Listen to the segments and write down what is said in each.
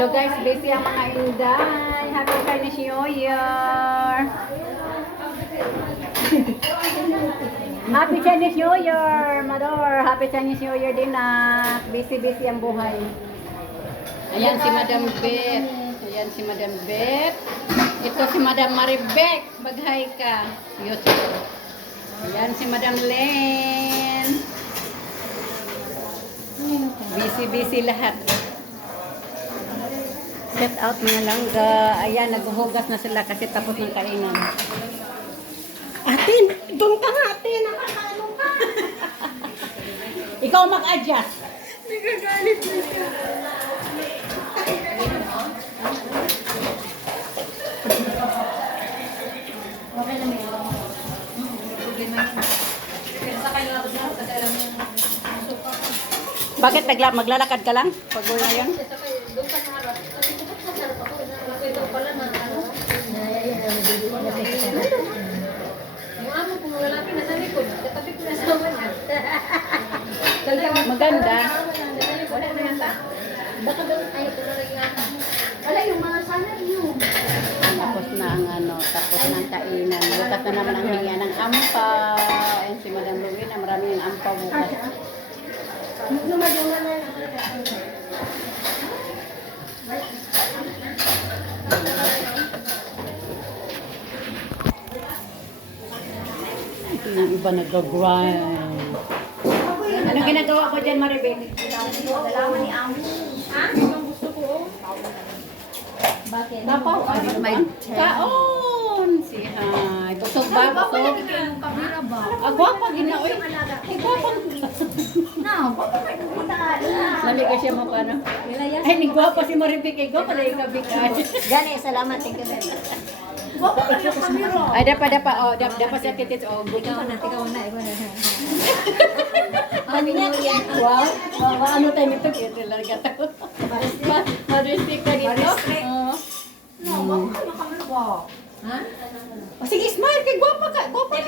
Hello guys, busy ang mga Inday. Happy Chinese New Year. Happy Chinese New Year, Mador. Happy Chinese New Year din na. Busy ang buhay. Ayan si Madam Beth. Ayan si Madam Beth. Ito si Madam Maribek. Baghay ka. YouTube. Ayan si Madam Len. Busy lahat. Set out mga langga. Ayan, naghuhugas na sila kasi tapos ng kainan. Atin, doon ka nga, atin. Nakakaano ka. Ikaw mag-adjust. Nagagalit na siya. Okay na may Bakit maglalakad ka lang? Pag-uwi na yun? doon ka sa harap. Kasi kung sa harap ako, ito pala na ano. Yung amo kung lalaki na sa likod, katabi ko na sa niya. Maganda. Wala na yata. Baka doon, ay, ito na rin yata. Wala yung mga sana yun. Tapos na ang tapos na ang kainan. Bukas na naman ang hinga ng ampa. Ayan si Madam Luwina, marami yung ampa bukas. Ito yung iba nag-grind. Anong ginagawa ko dyan, Maribel? Dalaman ni amo. Ha? Ang gusto ko. Bakit? Dapaw, may kaon. Si Hay. Busog ba? Busog? Kamera ba? Agwapa, ginaoy. Agwapa. Naliga siya mo pa, no? Ay, ni gwapa si Maribel. Ay, gwapa na yung kabigay. Gani, salamat. Thank you very much. Gwapa ka yung kamera. Ay, dapa. Oh, dapa sa titit. Oh, Ikaw na, ikaw na. Kami niya yan. Wow. Ano tayo nito? Kaya talaga ito. Maristik ka dito. Oo. No, gwapa ka yung kamera ba? Ha? Oh, sige, smile. Kay gwapa ka. Gwapa ka.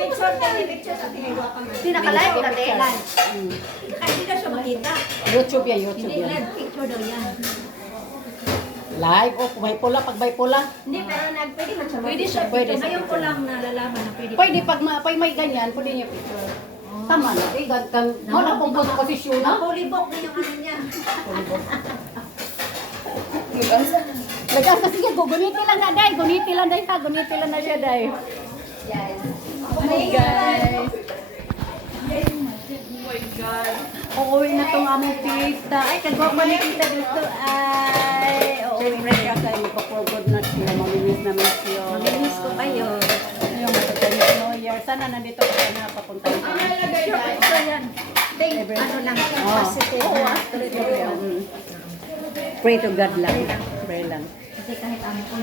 Picture sa tinigwa ka man. Hindi naka-live ka, te. Hindi ka siya makita. YouTube yan. Hindi, live picture daw yan. Live. Oh, may pula. Pag may pula. Hindi, pero pwede man siya. Pwede siya. Pwede sa Ngayon ko picture. lang nalalaman na pwede. Pwede pag may ganyan, pwede niya picture. Tama na. Eh, wala pong posisyon na. Napulibok na yung ano niya. Lagas kasi yan. Guniti lang na, day. Guniti lang na siya, day. Yes. Hi, guys. Oh my God. Uuwi na tong among pista. Ay, kagwapa ni kita dito. Ay, uuwi na siya kayo. Magpapagod na siya. Maminis naman siya. Maminis ko kayo. Yung Chinese New Year. Sana nandito ka na papunta ito. Sure, yan. Ano lang, positive. Pray to God lang. Pray lang. Kasi kahit amo ko,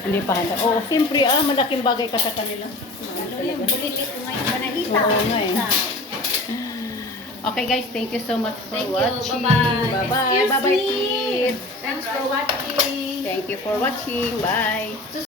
Hindi pa handa. Oo, siyempre, malaking bagay ka sa kanila. yung bulilit ko ngayon, panahita. Oo nga eh. Okay guys, thank you so much for Thank you. watching. Bye-bye. Bye-bye. Excuse Bye-bye, me. kids. Thanks for watching. Thank you for watching. Bye.